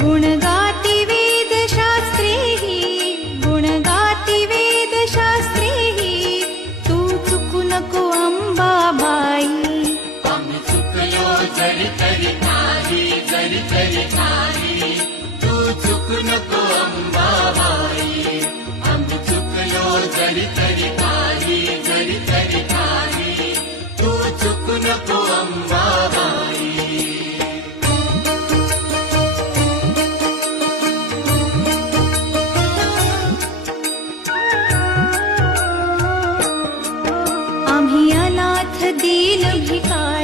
गुणगाति वेदशास्त्रैः गुणगाति वेदशास्त्रैः तू चुकू नको अंबाबाई आम्ही चुकलो जरी तरी नाही तू चुकू नको अंबाबाई आम्ही चुकलो जरी तरी नाही तू चुकू नको अंबाबाई